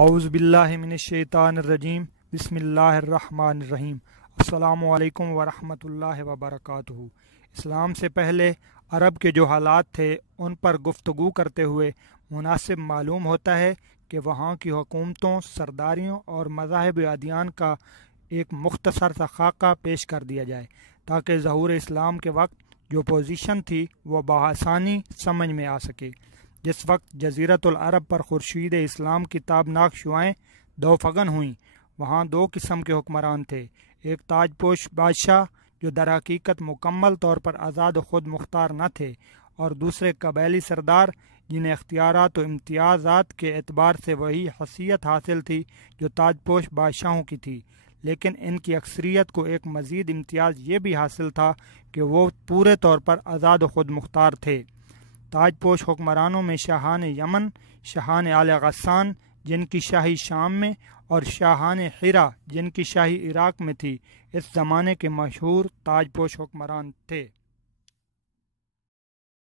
اعوذ باللہ من الشیطان الرجیم بسم اللہ الرحمن الرحیم۔ السلام علیکم ورحمۃ اللہ وبرکاتہ۔ اسلام سے پہلے عرب کے جو حالات تھے ان پر گفتگو کرتے ہوئے مناسب معلوم ہوتا ہے کہ وہاں کی حکومتوں، سرداریوں اور مذاہب ادیان کا ایک مختصر سا خاکہ پیش کر دیا جائے تاکہ ظہور اسلام کے وقت جو پوزیشن تھی وہ بآسانی سمجھ میں آ سکے۔ جس وقت جزیرت العرب پر خورشید اسلام کی تابناک شعائیں دو فگن ہوئیں، وہاں دو قسم کے حکمران تھے، ایک تاج پوش بادشاہ جو در حقیقت مکمل طور پر آزاد و خود مختار نہ تھے، اور دوسرے قبائلی سردار جنہیں اختیارات و امتیازات کے اعتبار سے وہی حیثیت حاصل تھی جو تاج پوش بادشاہوں کی تھی، لیکن ان کی اکثریت کو ایک مزید امتیاز یہ بھی حاصل تھا کہ وہ پورے طور پر آزاد و خود مختار تھے۔ تاج پوش حکمرانوں میں شاہان یمن، شاہان آل غسان جن کی شاہی شام میں، اور شاہان حرا جن کی شاہی عراق میں تھی، اس زمانے کے مشہور تاج پوش حکمران تھے۔